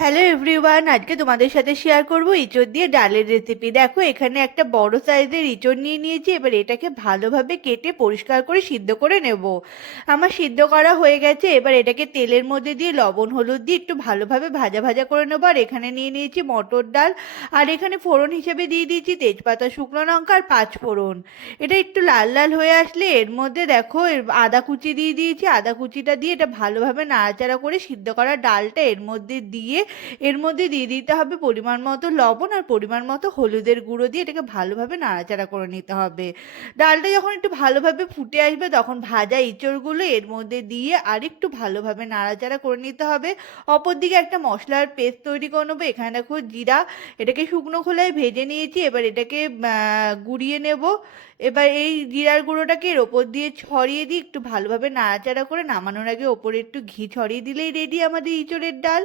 Hello everyone, আজকে তোমাদের সাথে শেয়ার করব ইঁচড় দিয়ে ডালের রেসিপি। দেখো, এখানে একটা বড় সাইজের ইঁচড় নিয়ে নিয়েছি। এবার এটাকে ভালোভাবে কেটে পরিষ্কার করে সিদ্ধ করে নেব। আমার সিদ্ধ করা হয়ে গেছে। এবার এটাকে তেলের মধ্যে দিয়ে লবণ হলুদ দিয়ে একটু ভালোভাবে ভাজা ভাজা করে নেবো। আর এখানে নিয়ে নিয়েছি মটর ডাল। আর এখানে ফোড়ন হিসেবে দিয়ে দিয়েছি তেজপাতা, শুকনো লঙ্কা আর পাঁচ ফোড়ন। এটা একটু লাল লাল হয়ে আসলে এর মধ্যে দেখো আদা কুচি দিয়ে দিয়েছি। আদা কুচিটা দিয়ে এটা ভালোভাবে নাড়াচাড়া করে সিদ্ধ করা ডালটা এর মধ্যে দিয়ে এর মধ্যে দিয়ে দিতে হবে পরিমাণ মতো লবণ আর পরিমাণ মতো হলুদের গুঁড়ো দিয়ে এটাকে ভালোভাবে নাড়াচাড়া করে নিতে হবে। ডালটা যখন একটু ভালোভাবে ফুটে আসবে তখন ভাজা এঁচড়গুলো এর মধ্যে দিয়ে আরেকটু ভালোভাবে নাড়াচাড়া করে নিতে হবে। অপরদিকে একটা মশলার পেস্ট তৈরি করে নেবো। এখানে দেখো জিরা, এটাকে শুকনো খোলায় ভেজে নিয়েছি। এবার এটাকে গুঁড়িয়ে নেব। এবার এই জিরার গুঁড়োটাকে এর ওপর দিয়ে ছড়িয়ে দিয়ে একটু ভালোভাবে নাড়াচাড়া করে নামানোর আগে ওপরে একটু ঘি ছড়িয়ে দিলেই রেডি আমাদের ইঁচড়ের ডাল।